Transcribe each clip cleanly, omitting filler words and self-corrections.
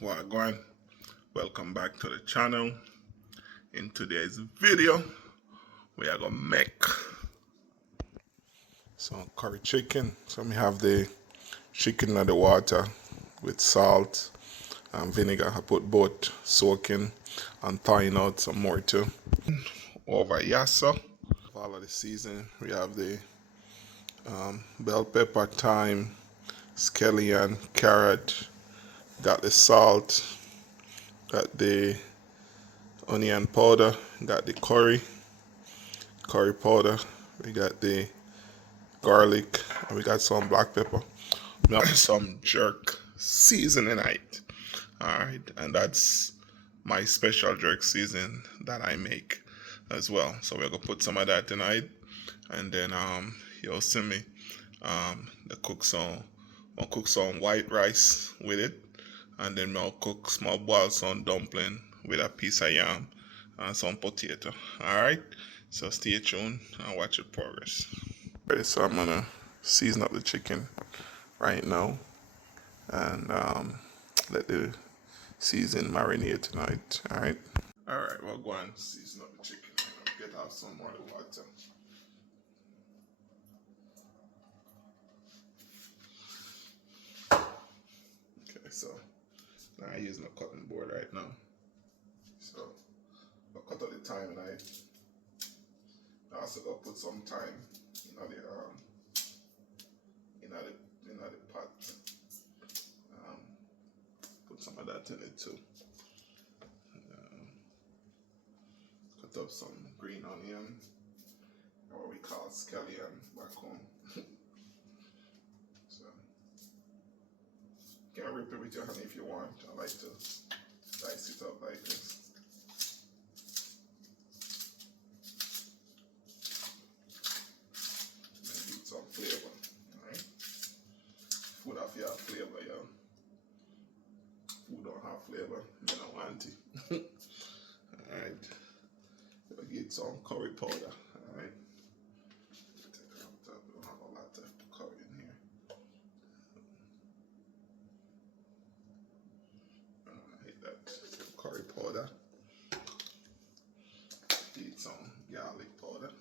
Wagwan. Welcome back to the channel. In today's video, we are gonna make some curry chicken. So we have the chicken in the water with salt and vinegar. I put both soaking and thawing out some more too. Over yassa, all of the seasoning. We have the bell pepper, thyme, scallion, carrot. Got the salt. Got the onion powder. Got the curry powder. We got the garlic, and we got some black pepper. We have some jerk seasoning in it. Alright, and that's my special jerk season that I make as well. So we're gonna put some of that tonight, and then you'll see me I'll cook some white rice with it, and then I'll cook small boiled some dumpling with a piece of yam and some potato. Alright, so stay tuned and watch the progress. Ready, so I'm gonna season up the chicken right now and let the season marinate tonight. Alright, we'll go and season up the chicken. Get out some more water. Okay, so now I'm using a cutting board right now. So I'll cut out the thyme, and I also gotta put some thyme in the pot. Put some of that in it too. Cut up some green onion, or what we call scallion back home. So you can rip it with your hand if you want. I like to dice it up like this. And give some flavor. Alright? Food have your flavor, yeah. Food don't have flavor, you don't want it. Alright. We'll get some curry powder. Alright. Take it up top. We don't have a lot of curry in here. Hit that. Some curry powder. Need some garlic powder.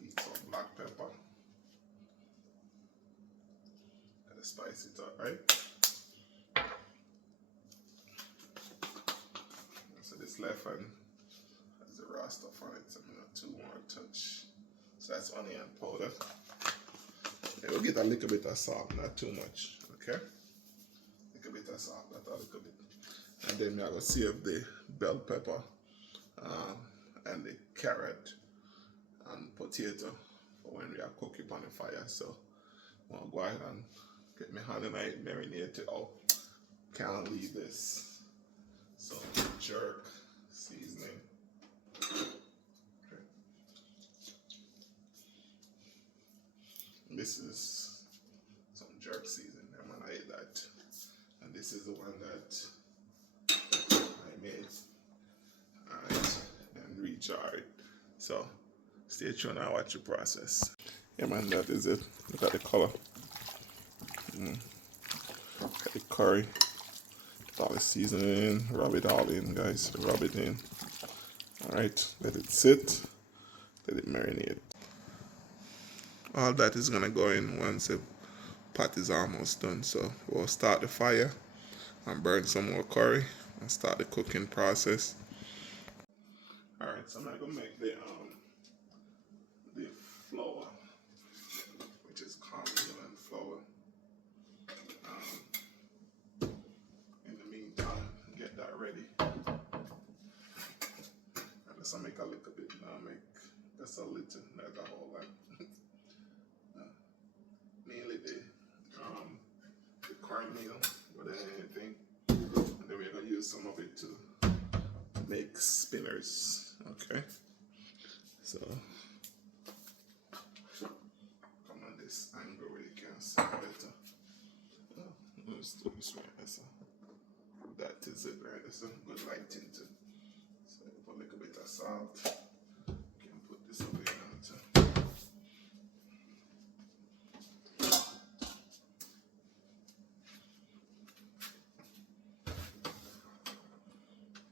Need some black pepper. Gotta spice it up, right? So this left hand has the raw stuff on it, so I'm not too more touch. So that's onion powder. And we'll get a little bit of salt, not too much, okay? Little bit of salt, not a little bit. And then I'm gonna save the bell pepper and the carrot and potato for when we are cooking on the fire. So I'll go ahead and get my hand and I marinate it. Oh, can't leave this. So jerk seasoning. Okay. This is some jerk seasoning. I'm gonna eat that. And this is the one that I made. Alright, and rejar it. So stay tuned and watch the process. Yeah man, that is it. Look at the color. Look at the curry. All the seasoning, rub it all in, guys. Rub it in. Alright, let it sit, let it marinate. All that is gonna go in once the pot is almost done. So we'll start the fire and burn some more curry and start the cooking process. Alright, so I'm gonna make the flour, which is cornmeal and flour. In the meantime, get that ready. Unless I make a little bit now, make just a little, not a whole lot. Mainly the cornmeal, more than anything. And then we're gonna use some of it to make spinners. Okay. So come on this angle where you can see better. let's do this right. That is it, right? That's a good lighting too. So put a little bit of salt. You can put this over here now too.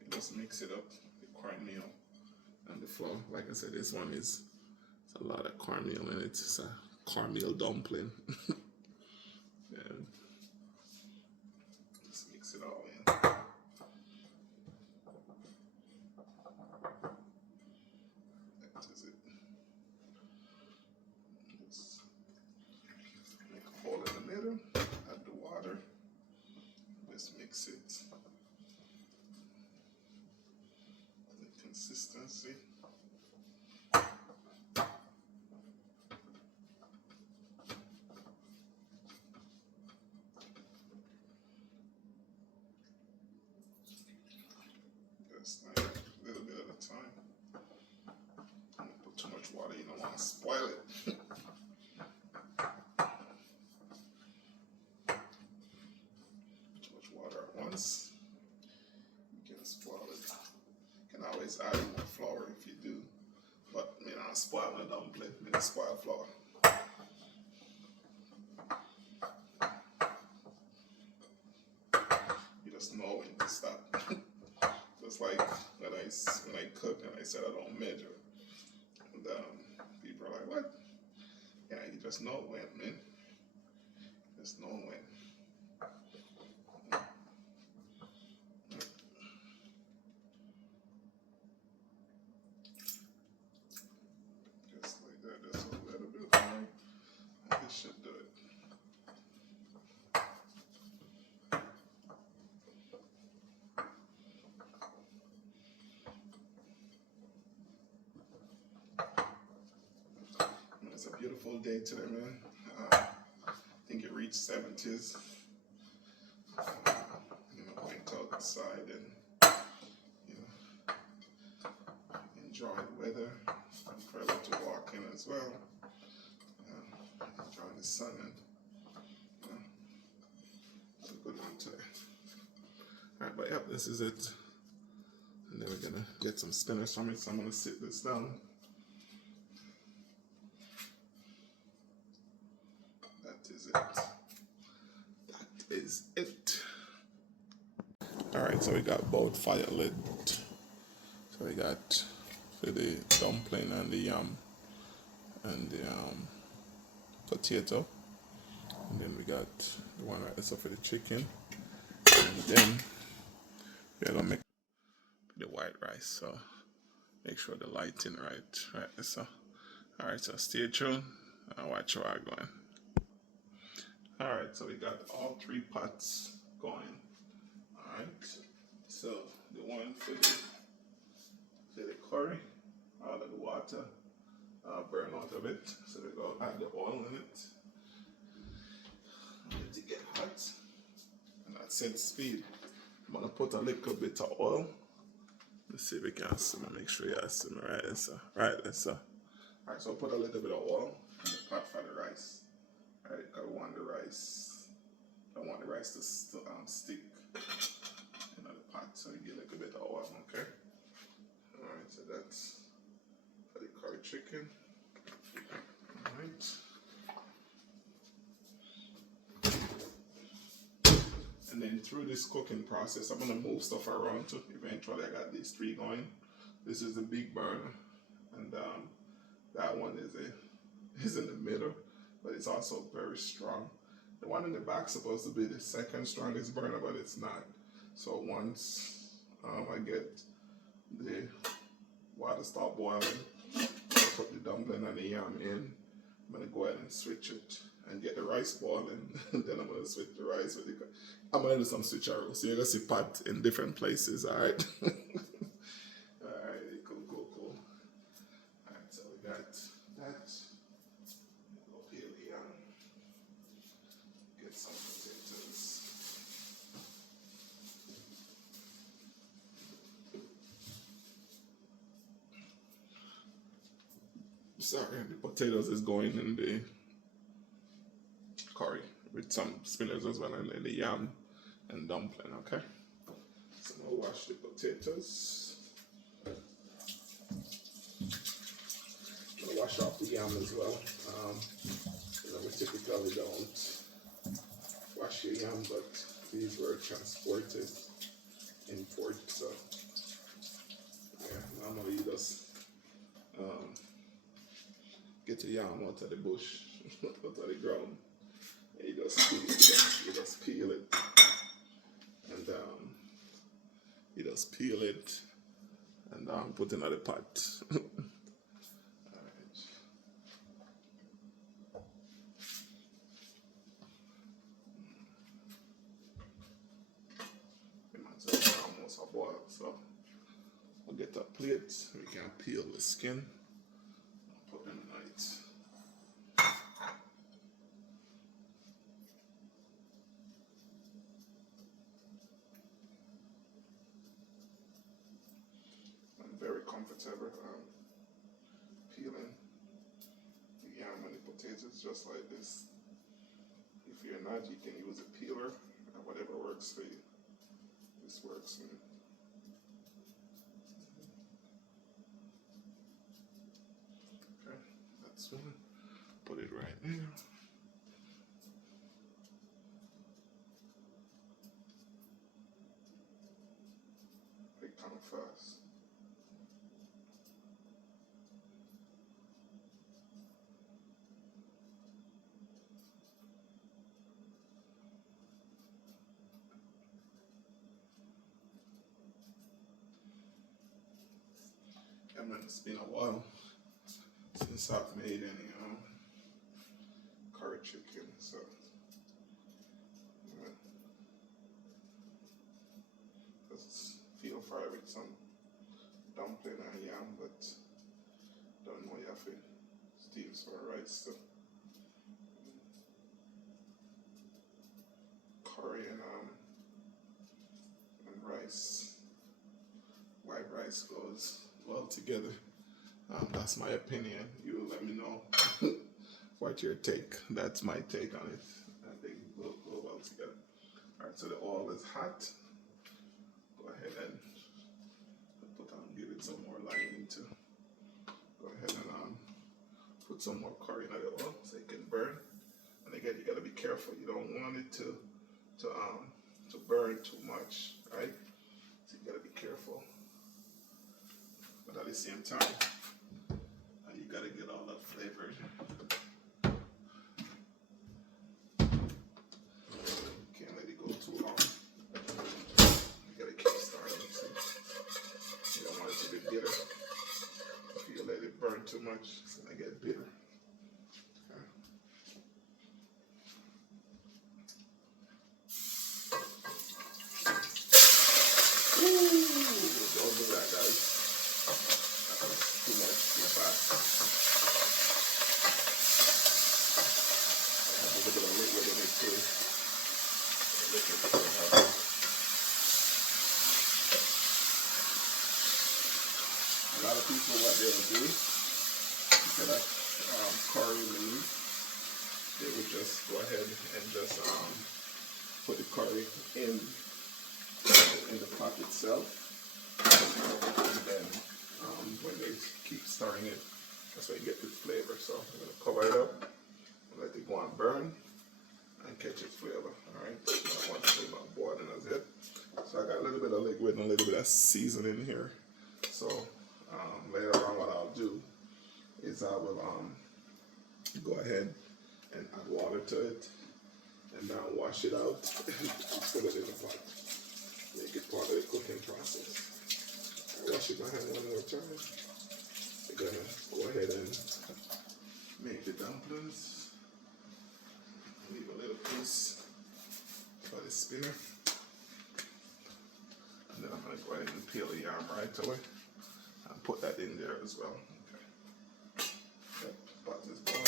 You just mix it up, the cornmeal and the flour. Like I said, this one is a lot of cornmeal in it. It's a cornmeal dumpling. And just mix it all in. That is it. Just make a hole in the middle, add the water, just mix it. The consistency. Just like a little bit at a time. Don't put too much water, you don't want to spoil it. Too much water at once, you can spoil it. You can always add more flour if you do, but me not spoil the dumpling, me not spoil flour. You just know when to stop. Just like when I cook and I said I don't measure, and people are like, "What?" Yeah, you just know when, man. Just know when. Just like that. Just a little bit of time. This should do it. It's a beautiful day today, man. I think it reached 70s. Went outside and enjoy the weather. I'm probably to walk in as well. Enjoying the sun and it's a good one today. Alright, but yep, this is it. And then we're gonna get some spinners from it, so I'm gonna sit this down. That is it. That is it. Alright, so we got both fire lit. So we got for the dumpling and the yam and the potato. And then we got the one right there for the chicken. And then we're gonna make the white rice. So make sure the lighting right there. So alright, so stay tuned and watch how I'm going. Alright, so we got all three pots going. Alright. So the one for the curry, all of the water burn out of it. So we're going to add the oil in it. Let it get hot. And at set speed, I'm going to put a little bit of oil. Let's see if we can simmer. Make sure you simmer right there, so. Right there, so. Alright, so I'll put a little bit of oil in the pot for the rice. Alright, because I want the rice to stick in the pot, so you get a little bit of oil, okay? Alright, so that's for the curry chicken. Alright. And then through this cooking process, I'm gonna move stuff around to eventually I got these three going. This is the big burner, and that one is in the middle, but it's also very strong. The one in the back is supposed to be the second strongest burner, but it's not. So once I get the water start boiling, I'll put the dumpling and the yam in. I'm gonna go ahead and switch it and get the rice boiling. And then I'm gonna switch the rice with the. I'm gonna do some switcheroo. So you're gonna see pot in different places. All right. All right. Cool. All right. So we got that. Go peel the yam. Get some potatoes. Sorry, the potatoes is going in the curry with some spinach as well, and then the yam and dumpling. Okay. So now wash the potatoes. I'll wash off the yam as well. We typically don't wash your yam, but these were transported import, so yeah, normally you just get your yam out of the bush, out of the ground, and you just peel it, and you just peel it and put it in the pot. Almost a boil, so we'll get a plate. We can peel the skin. Put them in it. I'm very comfortable peeling the yam and the potatoes just like this. If you're not, you can use a peeler or whatever works for you. This works for me. Okay, that's one. Put it right there. They come fast. I mean, it's been a while since I've made any curry chicken, so just feel fried with some dumpling and yam, but don't know you have to steam some rice. So curry and rice, white rice goes well together. That's my opinion. You let me know what your take. That's my take on it. I think it will go well together. All right, so the oil is hot. Go ahead and give it some more lining to. Go ahead and put some more curry in the oil so it can burn. And again, you gotta be careful. You don't want it to burn too much, right? So you gotta be careful. But at the same time, you gotta get all that flavored. Can't let it go too long. You gotta keep starting. So you don't want it to be bitter. If you let it burn too much, it's gonna get bitter. Okay. Ooh, don't do that, guys. Too much, too fast. I have a little bit of liquid in it too. A lot of people, what they'll do, instead of curry leaves, they would just go ahead and just put the curry in the pot itself, and then when they keep stirring it, that's why you get this flavor. So I'm going to cover it up and let it go and burn and catch its flavor. Alright, I want to about boiling as it. So I got a little bit of liquid and a little bit of seasoning here. So later on what I'll do is I will go ahead and add water to it and now wash it out and put it in the pot. Make it part of the cooking process. I wash my hand one more time. I'm gonna go ahead and make the dumplings. Leave a little piece for the spinner. And then I'm gonna go ahead and peel the yam right away and put that in there as well. Okay. Yep, pot is boiling.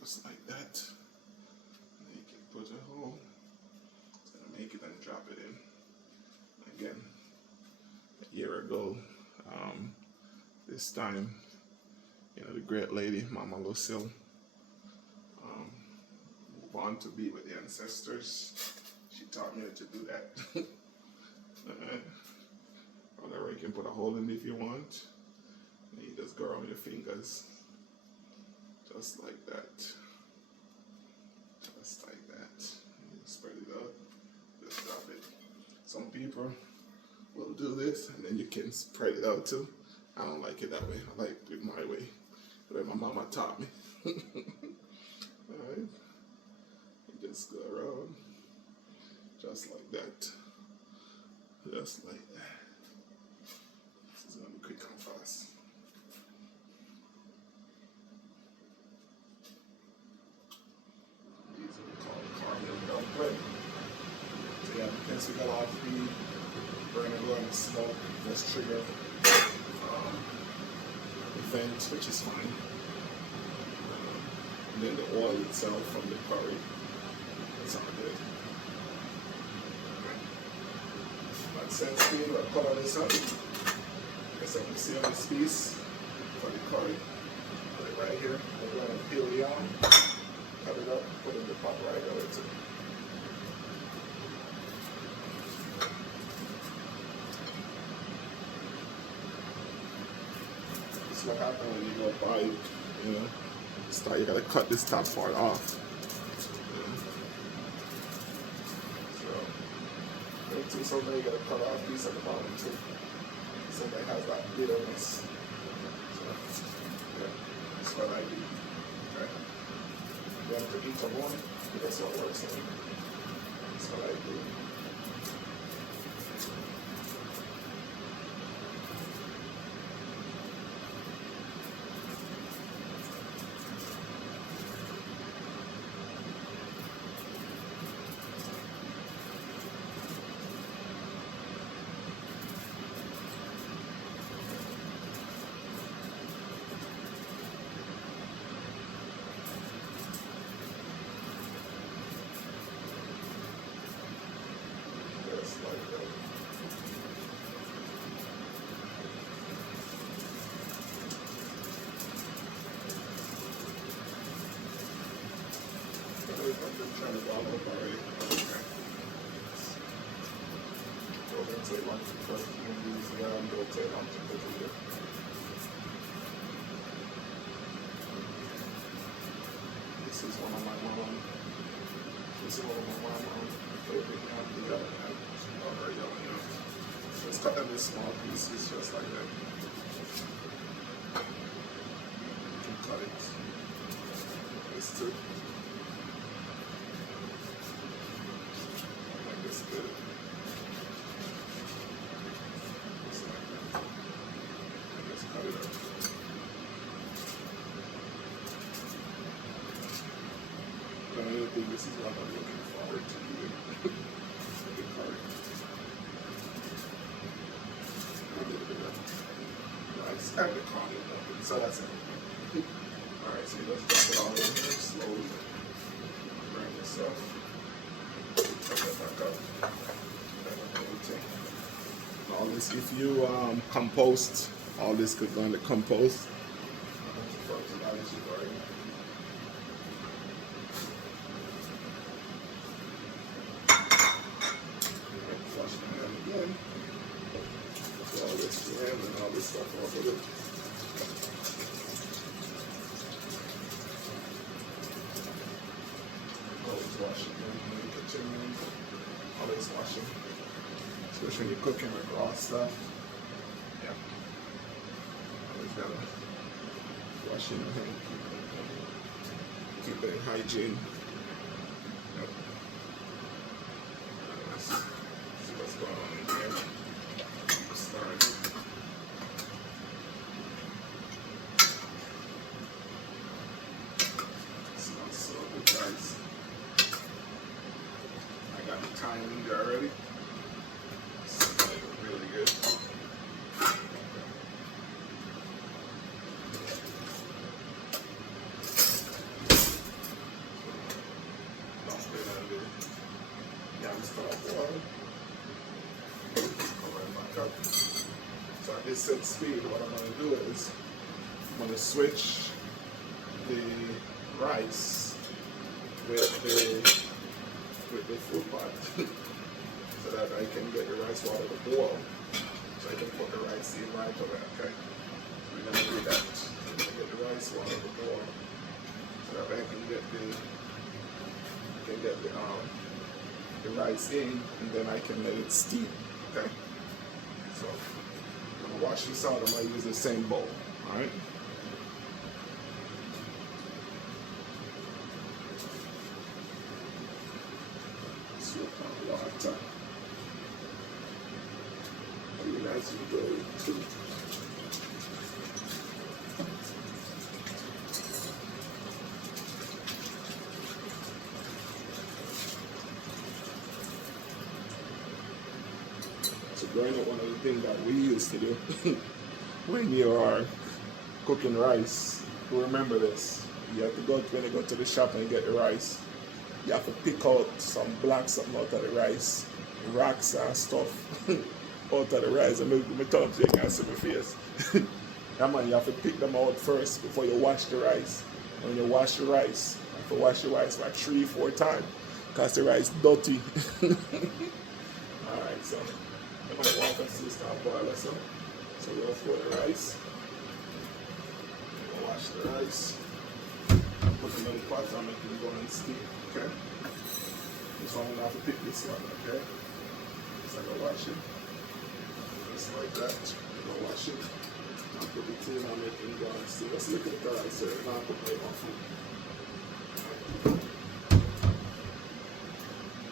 just like that. And you can put a hole, and make it and drop it in. Again, a year ago, this time, you know, the great lady, Mama Lucille, want to be with the ancestors. She taught me how to do that. Whatever, you can put a hole in it if you want. And you just go around with your fingers. Just like that. Just like that. You spread it out. Just drop it. Some people will do this and then you can spread it out too. I don't like it that way. I like it my way. The way my mama taught me. Alright. You just go around. Just like that. Just like that. This is gonna be quick and fast. These are called caramel dumpling. So yeah, because we got off the burner going to smoke, just trigger the vent, which is fine. And then the oil itself from the curry. That's all good. That sense speed, we'll color this up. Guess I can see on this piece for the curry. Put it right here. We're going to peel the arm, cut it up, put it in the pot right away too. This is what happens when you go buy, you know, you gotta cut this top part off. Too, so then you gotta cut off a piece at the bottom too. So that has that bitterness. So yeah, that's what I do. Okay. You have to eat a one, that's what works for me. That's what I do. I'm trying to go up already. Okay. Go ahead and take one first. You can use the go take one to put it here. This is one of my mom. This is one of my mom favorite already on here. Just cut them in small pieces, just like that. You can cut it. This too. Good. Just like that. And just cut it up. But another thing, this is what I'm looking forward to doing. The curry. A little bit of rice and the caramel dumpling. So that's it. Alright, so you just drop it all in here slowly. Burn this up. Back up. All this, if you compost, all this could go in the compost. Flush them again. Put all this in and all this stuff off of it. Always washing in the kitchen. Always washing. Especially when you're cooking with raw stuff. Yeah. Always gotta wash your hand. Keep it in hygiene. Yep. Let's see what's going on in here. Start. Smells so good, guys. I got the thyme in there already. Really good. this set speed, what I'm going to do is I'm going to switch the rice with the food pot so that I can get the rice water to boil. So I can put the rice in right away, okay? So we're going to do that. So I'm going to get the rice water to boil so that I can get the rice in, and then I can let it steam, okay? So I'm going to wash this out. I'm going to use the same bowl, all right? Swap out water. Really nice and good too. So growing up, one of the things that we used to do when you are cooking rice, you remember this. You have to go when you go to the shop and get the rice. You have to pick out some black something out of the rice, rocks and stuff out of the rice. And my tongue shaking and see my face. Yeah, man, you have to pick them out first before you wash the rice. When you wash the rice, you have to wash the rice like 3-4 times because the rice dirty. Alright, so my water still start boiling, so we'll throw the rice. We'll wash the rice. Put them in the pot and make it go and steam, okay? This one I'm gonna have to pick this one, okay? So I'm gonna wash it. Just like that. I'm gonna wash it. I'll put the tea and I'll make it go and steam. Let's look at the rice here. Now I'll put my food.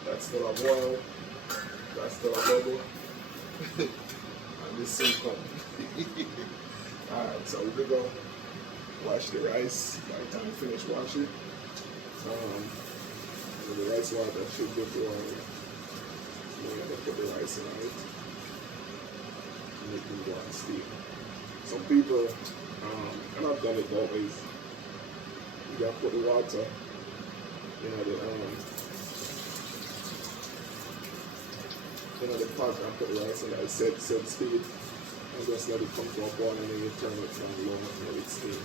That's still a boil. That's still a bubble. And this soup come. Alright, so we're gonna wash the rice. By the time we finish washing, the rice water should be boiling. So we're gonna put the rice in it and make it go and steam. Some people, and I've done it both ways. You gotta put the water, the pot and put the rice in at set speed and just let it come to a boil, and then you turn it from low and let it steam.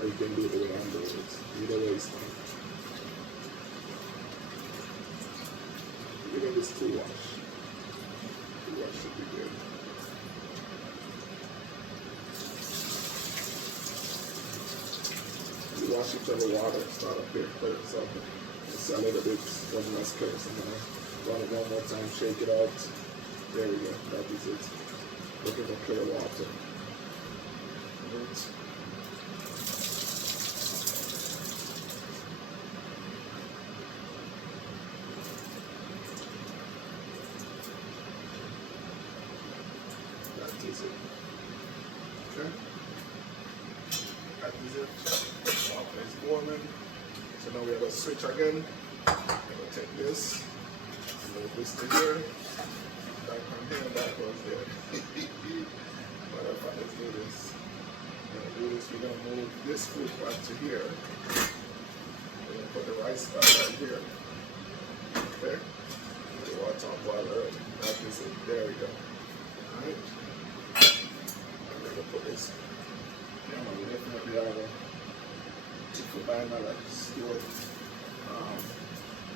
Or you can do it the way I'm doing it. Either way is fine. Even this two wash. Two wash should be good. You wash each other water, start up here first. So it's a little bit wasn't as clear. So I'm gonna run it one more time, shake it out. There we go. That is it. Looking for clear water. Right. That is it. Okay. That is it. Water is boiling. So now we have a switch again. I'm going to take this, move this to here. Back from here, back goes there. But if I let's do this. We're going to move this food back to here. We're going to put the rice back right here. Okay? The water on boil early. That is it. There we go. Alright? I'm going to put this. Yeah, man, we definitely have a. If we buy another store,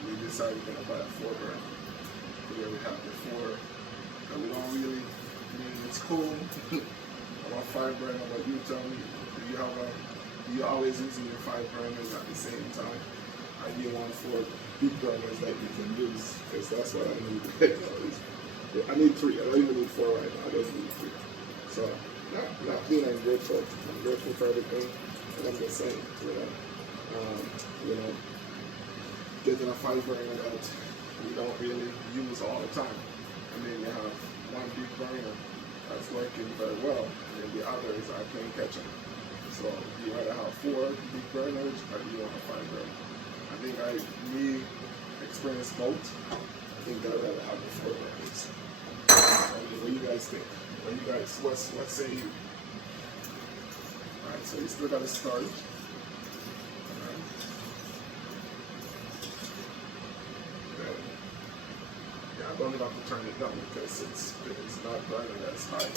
we decided we're going to buy a 4-burner. Here we have the 4. And we don't really, it's cool. I'm a 5-burner, but you tell me, you always using your 5 burners at the same time? Or do you want 4 big burners that you can use? Because that's what I need. I need 3. I don't even need 4 right now. I just need 3. So, not being ungrateful. I'm grateful for everything. And I'm just saying, getting a 5-burner that you don't really use all the time. And then you have 1 big burner that's working very well, and then the others are playing catch up. So do you rather have 4 big burners, or do you want a 5-burner? I think me experienced both. I think I'd rather have the 4 burners. What do you guys think? What say you? Alright, so you still got to start. I don't have to turn it down because it's not burning as high.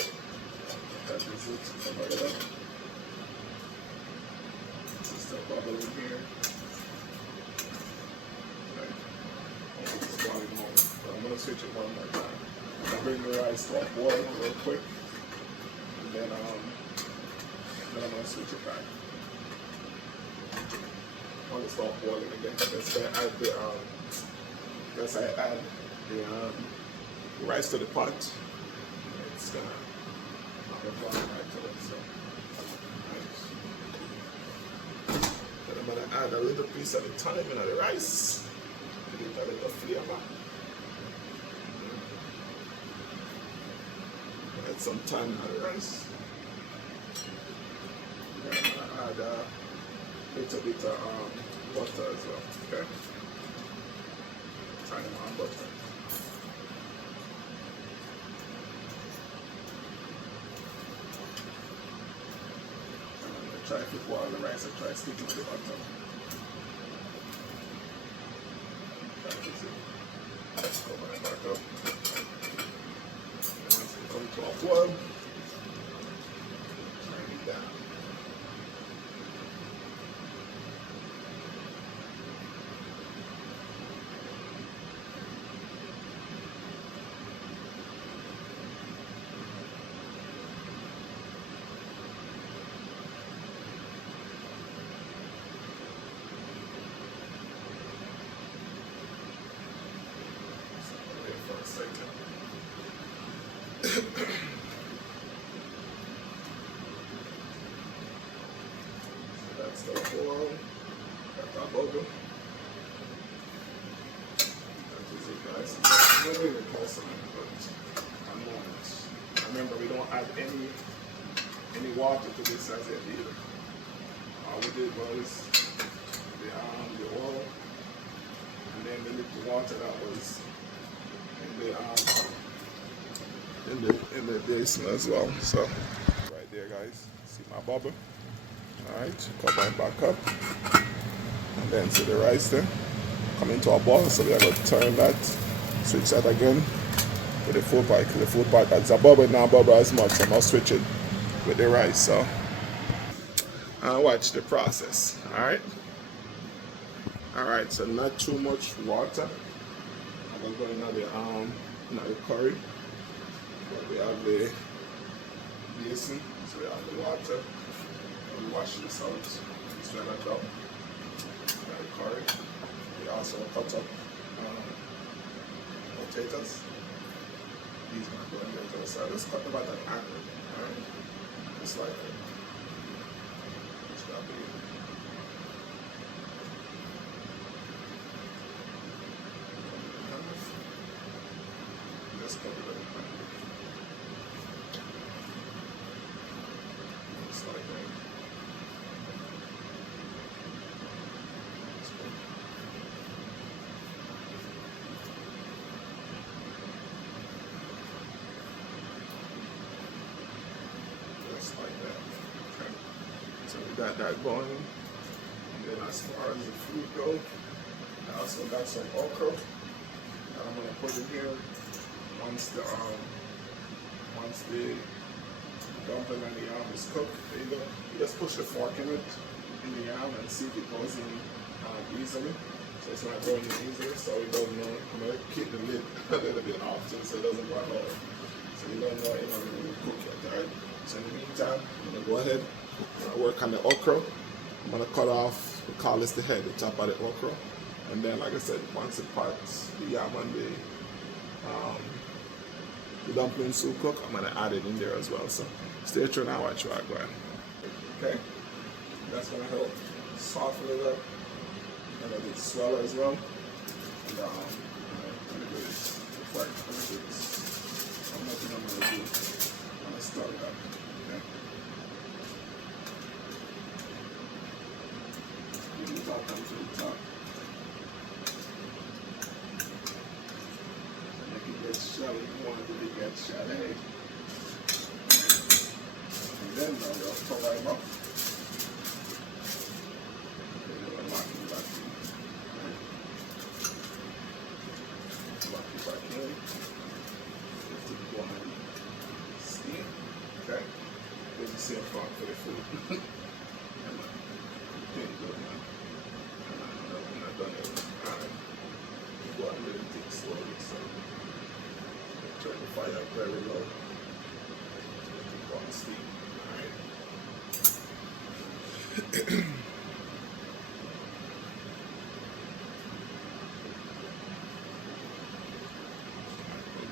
That is it. Cover it up. It's still bubbling here. Okay. It's boiling over. So I'm gonna switch it one more time. I'll bring the rice to a boil real quick, and then I'm gonna switch it back. When it start boiling again, let's add the rice to the pot. It's gonna boil right to it. So, then I'm gonna add a little piece of the thyme in the rice. Give it a little flavor. Add some thyme in the rice. Then I'm gonna add a little bit of butter as well. Okay. Thyme and butter. Try to boil the rice and try to stick it to the bottom. Let's cover it back up. And once it comes to a boil, turn it down. That's the boil. Got our bubble. That is it, guys. I'm not even close on it, but I'm not. Remember, we don't add any water to this as yet either. All we did was the oil, and then the little water that was in the basin as well. So right there, guys, see my bubble. All right, cover it back up, and then see the rice there come into a boil. So we are going to turn that, switch that again with the full part. The full part that's a bubble, not bubble as much. So I'm gonna switch it with the rice. So watch the process. All right. So not too much water. I'm gonna go into the curry. We have the basin, so we have the water. We wash this out, swell it up. We have the curry. We also cut up potatoes. These are going potatoes. So let's cut them at an angle. Alright? Just like that. Just gotta be. Just cut it at an angle. Just like that. Just like that. Okay. So we got that going. And then as far as the food goes, I also got some okra that I'm gonna put in here once the dumpling and the yam is cooked. There you go. You just push the fork in it in the yam and see if it goes in easily. So it's not going in easily, so we don't know. I'm gonna keep the lid a little bit off so it doesn't run over. So you don't know it's not really cook yet, alright? So in the meantime, I'm gonna go ahead and work on the okra. I'm gonna cut off, we call this the head, the top of the okra. And then, like I said, once it parts, the yam and the dumpling soup cook, I'm gonna add it in there as well. So stay tuned and watch what I'm going. Okay, that's gonna help soften it up and let it swell as well. And let me do this before I do this. I'm not gonna do. I'm gonna start it up. Okay. Give it all come to the top. Shelly, you want it to get shallow. And then we'll cover them up. And then we'll lock it back in. Lock it back in. Let it go and steam. Okay. same font for the food. Yeah, man. Thank good, man. Yeah, man. I'm not done yet. Alright. Go and really think slowly, so turn the fire up very low. Go and sleep. Alright.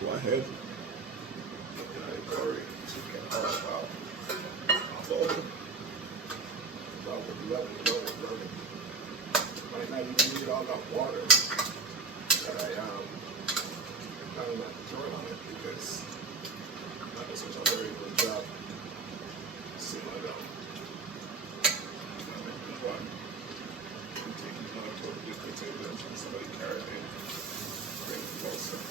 Go ahead. Curry, chicken, about love it. Might not even need all that water that I kind of throw on it because that is such a very good job. Simmer down. One. Taking one for the potatoes and somebody carry it in. Bring it closer.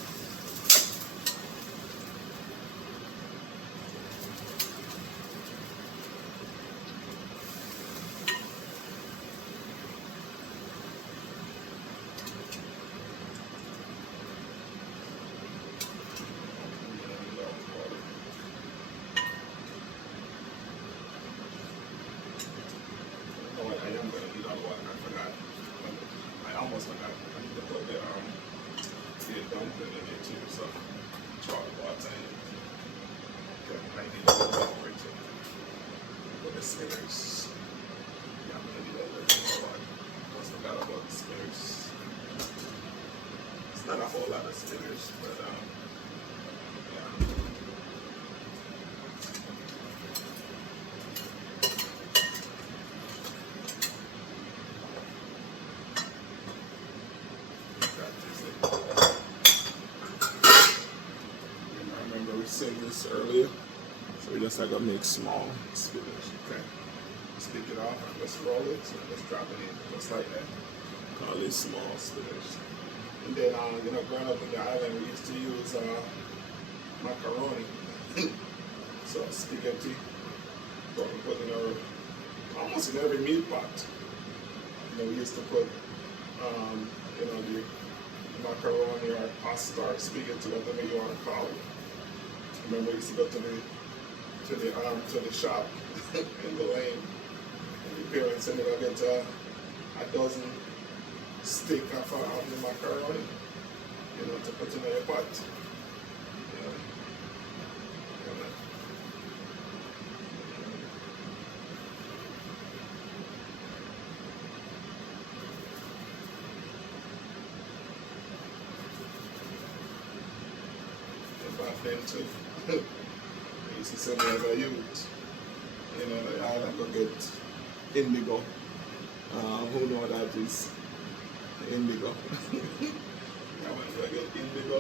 I am going to need all the water. I forgot. I almost forgot. I need to put the dumpling in it too. So, try the water in it. Okay, I need a little bit more too. For the spinners. Yeah, I'm going to need a little bit more water. I forgot about the spinners. It's not a whole lot of spinners, but yeah. Said this earlier, so we just like to make small spinach. Okay, stick it off and just roll it and just drop it in, just like that. Call it small spinach. And then, growing up in the island, we used to use macaroni, so spaghetti. But we put in almost in every meat pot. We used to put, the macaroni or pasta or spaghetti, whatever you want to call it. Remember, I used to go to the shop in the lane, and the parents said they were going to get a dozen stick of the macaroni, to put in your pot. Back then too. They used to send me as a youth. I had to go get indigo. Who know what that is? Indigo. When you get indigo,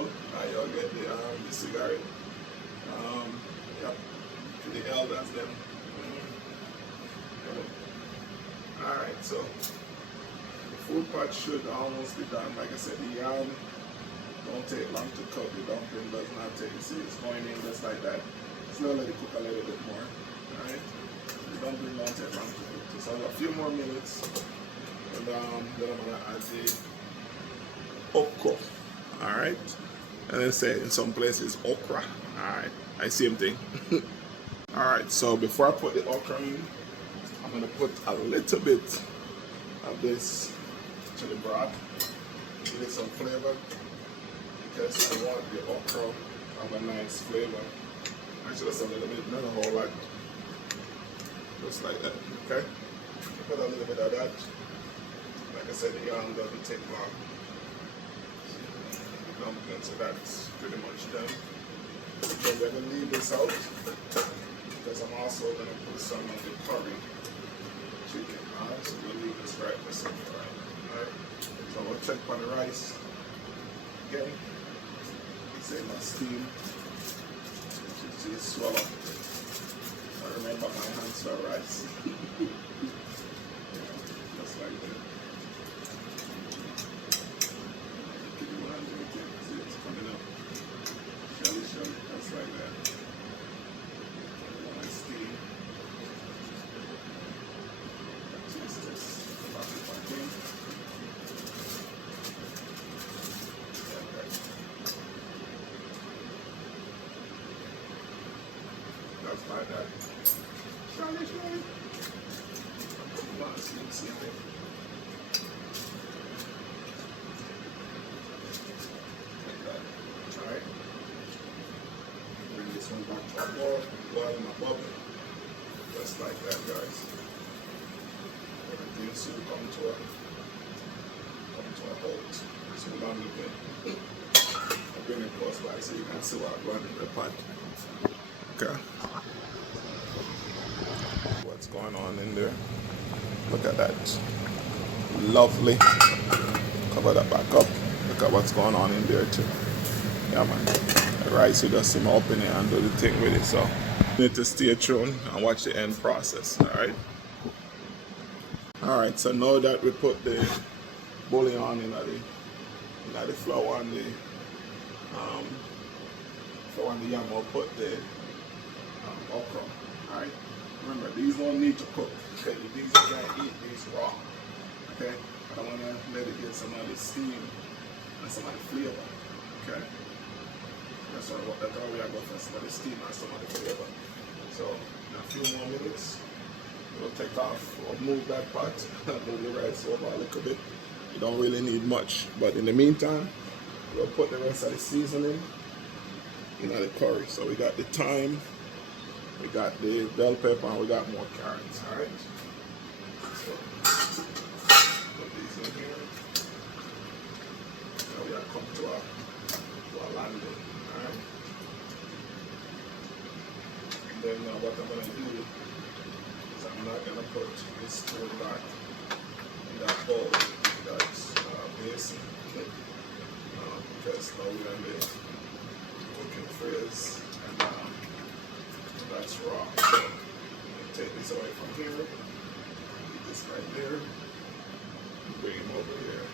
you'll get the cigarette. Yep. To the elders then. Alright, so the food pot should almost be done. Like I said, the yam don't take long to cook. The dumpling does not take. See, it's going in just like that. Just let it cook a little bit more. Alright? The dumpling don't take long to cook. So a few more minutes. And then I'm going to add the okra. Alright? And they say in some places okra. Alright? Same thing. Alright, so before I put the okra in, I'm going to put a little bit of this chili broth. Give it some flavor. Because I want the okra to have a nice flavor. Actually, just a little bit, not a whole lot. Just like that, okay? Put a little bit of that. Like I said, the yam doesn't take long. So that's pretty much done. Then we're going to leave this out because I'm also going to put some of the curry chicken on. So we'll leave this right for some time. Alright? So we'll check on the rice. Okay? Say my steam, which is swallow. I remember my hands for rice. Just like that. Keep it one again. See, it's coming up. Shelly, just like that. My steam. Taste this. Like that. seasoning. Like that. Alright? Bring this one back to our boil. Boil my bubble. Just like that, guys. Everything soon come to a halt. So long again. I bring it close by so you can see what I'm running in the pot. Okay. What's going on in there? Look at that. Lovely. Cover that back up. Look at what's going on in there too. Yeah, man. The rice, you just see me open it and do the thing with it. So you need to stay tuned and watch the end process. Alright? Alright, so now that we put the bouillon in the flour and the yam, we'll put the okra. Alright? Remember, these don't need to cook. Okay? These you can't eat these raw. Okay? I want to let it get some of the steam and some of the flavor. Okay? That's all we are going for, some of the steam and some of the flavor. So, in a few more minutes, we'll take off or move that pot, move the rice over a little bit. You don't really need much, but in the meantime, we'll put the rest of the seasoning in the curry. So we got the thyme, we got the bell pepper, and we got more carrots. All right. So put these in here. Now we are come to our landing. All right. And then what I'm gonna do is I'm not gonna put this spoon back in that bowl. That's basin, because now we're going to be cooking frizz, and that's raw. So I'm going to take this away from here, put this right there, and bring him over here.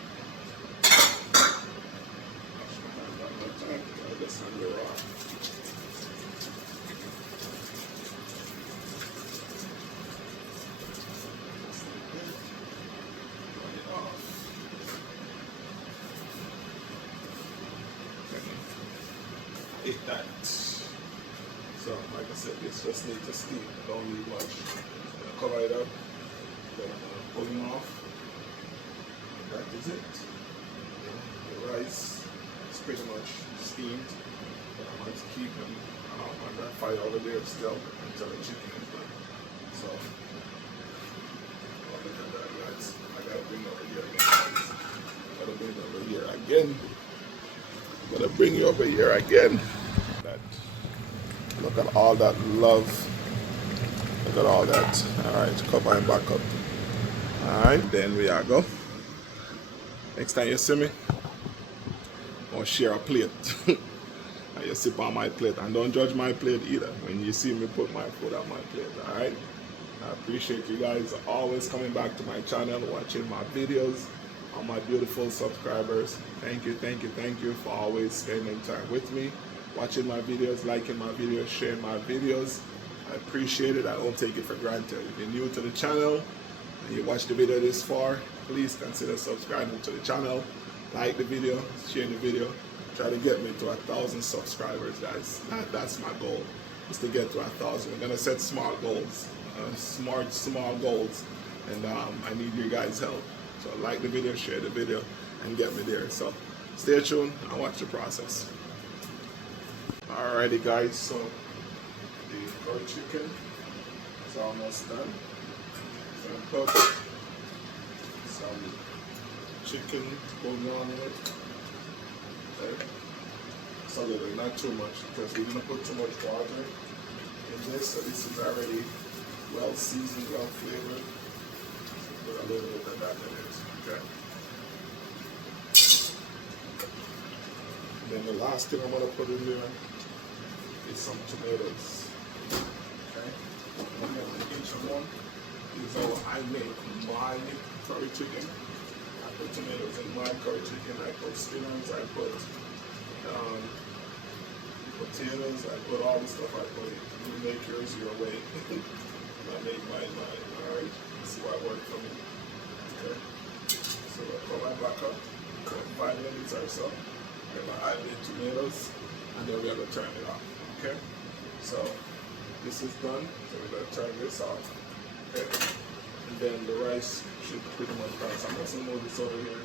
One more time, because this one is raw. Eat that. So, like I said, this just needs to steam. Don't need much. Cover it up. Then pull it off. That is it. The rice is pretty much steamed. But I'm going to keep them on that fire over there still until the chicken is done. So, look at that, guys. I gotta bring it over here again, guys. Gotta bring it over here again. Gonna bring you over here again. Look at all that love. Look at all that. Alright, cover and back up. Alright, then we are go. Next time you see me, I'll share a plate. And you sip on my plate. And don't judge my plate either when you see me put my food on my plate. Alright? I appreciate you guys always coming back to my channel, watching my videos. All my beautiful subscribers, thank you for always spending time with me, watching my videos, liking my videos, sharing my videos. I appreciate it. I don't take it for granted. If you're new to the channel and you watch the video this far, please consider subscribing to the channel, like the video, share the video. Try to get me to 1,000 subscribers, guys. That's my goal, is to get to 1,000. We're gonna set small goals, small goals, and I need your guys' help. So like the video, share the video, and get me there. So stay tuned and watch the process. Alrighty, guys, so the curry chicken is almost done. So I'm put some chicken bouillon in it. Okay. So little, not too much, because we're gonna put too much water in this. So this is already well seasoned, well flavored. Put a little bit of that in it. Okay. Then the last thing I'm gonna put in there is some tomatoes. Okay. Each one is how I make my curry chicken. I put tomatoes in my curry chicken. I put spinners. I put potatoes. I put all the stuff I put in. You make yours your way. I make mine. Alright. This is what worked for me. Okay. So I'll put my back up for 5 minutes or so. I'm going to add the tomatoes and then we're going to turn it off. Okay. So this is done. So we're going to turn this off. Okay. And then the rice should pretty much done. So I'm going to move this over here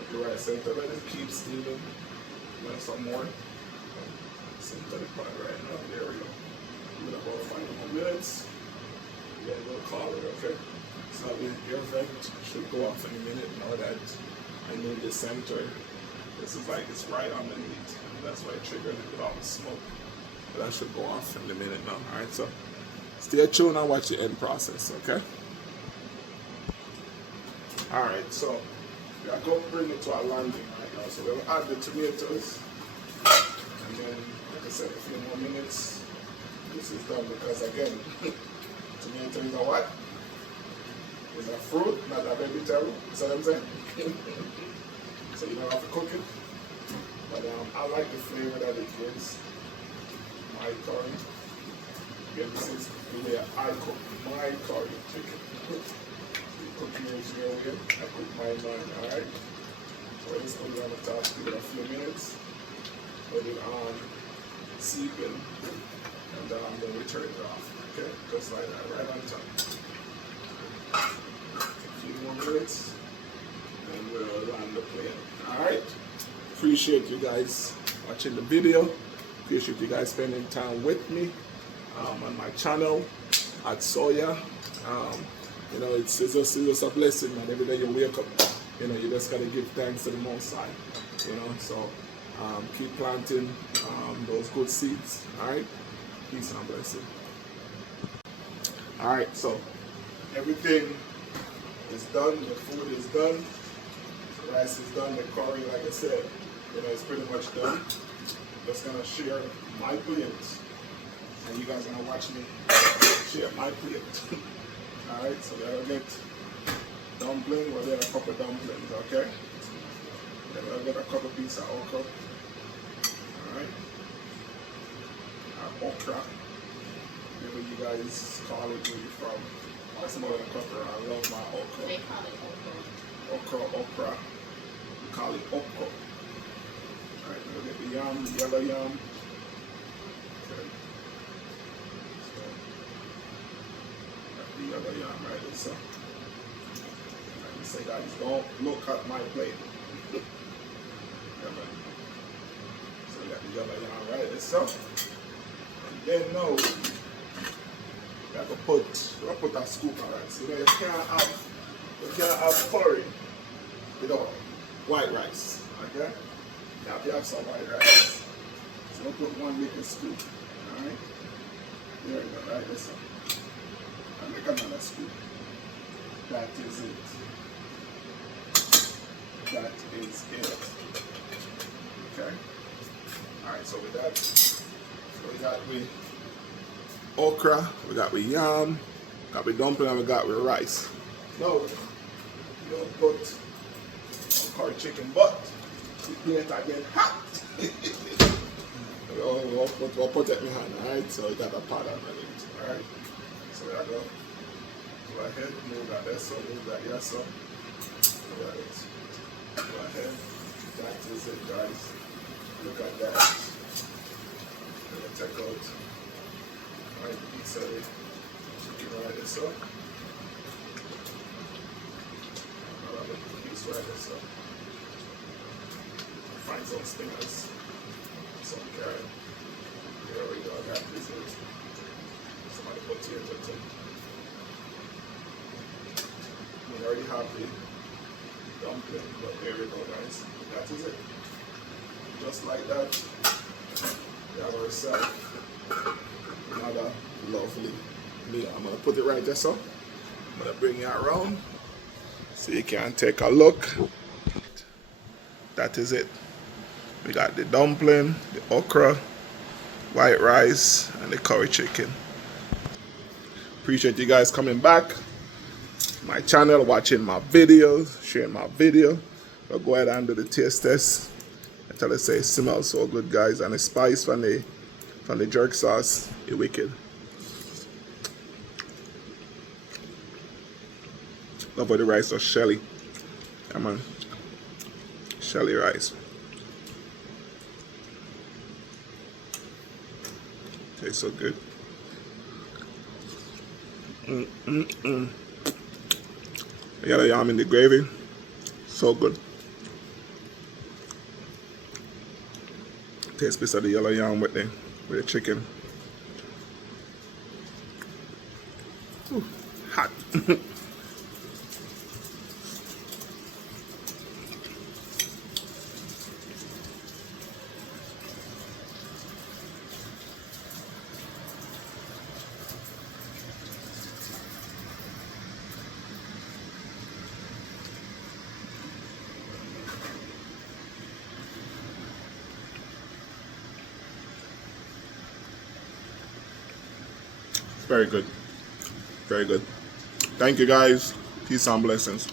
with the rice center. Let it keep steaming. Then some more. Center the pot right now. There we go. Give it about 5 more minutes. Then we'll call it, okay? So the air vent should go off in a minute now that I move the center. This is like it's right underneath. That's why it triggered it with all the smoke. But that should go off in a minute now. Alright, so stay tuned and watch the end process, okay? Alright, so we are going to bring it to our landing right now. So we'll add the tomatoes. And then, like I said, a few more minutes. This is done because again, tomato is a what? It's a fruit, not a vegetable. You see what I'm saying? So you don't have to cook it. But I like the flavor that it gives. My curry. Again, this is the way I cook my curry chicken. You cook yours your way, I cook mine, alright? So I just put it on the top, give it a few minutes. Let it seeping, and then we turn it off. Okay? Just like that, right on top. A few more minutes, and we'll land the plane. Alright? Appreciate you guys watching the video. Appreciate you guys spending time with me on my channel at Soya. You know, it's just a blessing, man. Every day you wake up, you know, you just gotta give thanks to the Most High. You know, so keep planting those good seeds. Alright? Peace and blessing. Alright, so everything is done, the food is done, the rice is done, the curry, like I said, you know, it's pretty much done. Just gonna share my plate, and you guys are gonna watch me share my plate. Alright, so we're gonna get dumpling, we'll get a couple dumplings, okay? Then we'll get a couple pieces of okra. Alright? Okra. Whatever you guys call it where you're from. That's more than okra. I love my okra. They call it okra. Okra. We call it okra. Alright, we'll get the yam, the yellow yam. Okay. So, got the yellow yam right there, so. Like I say, guys, don't look at my plate. So we got the yellow yam right there, so. And then no. I could put a scoop of rice. You know, you can't have curry without white rice. Okay? Now if you have some white rice, so we'll put one little scoop. Alright? There we go, right? Listen. And make another scoop. That is it. That is it. Okay? Alright, so with that, we got okra, we got with yam, got with dumpling, and we got with rice. No, you don't put some curry chicken, but the plate again hot. we'll put it in my hand, alright? So we got a pot underneath, alright? So there we go. Go ahead, move that there, so move that here, so. Alright. Go ahead. That is it, guys. Look at that. I'm gonna take out right piece of it. Chicken right there, so. Another piece right there, so. Find some stingers. Some carrot. There we go, that is it. Somebody potato too. We already have the dumpling, but there we go, guys. That is it. Just like that, we have ourselves another lovely meal. I'm going to put it right there, so I'm going to bring it around so you can take a look. That is it. We got the dumpling, the okra, white rice, and the curry chicken. Appreciate you guys coming back to my channel, watching my videos, sharing my video. We'll go ahead and do the taste test until it says it smells so good, guys, and the spice from the jerk sauce is wicked. Love how the rice is shelly. Come on, shelly rice. Tastes so good. Yellow yam in the gravy. So good. Taste piece of the yellow yam with the chicken. Ooh, hot. Very good. Very good. Thank you guys. Peace and blessings.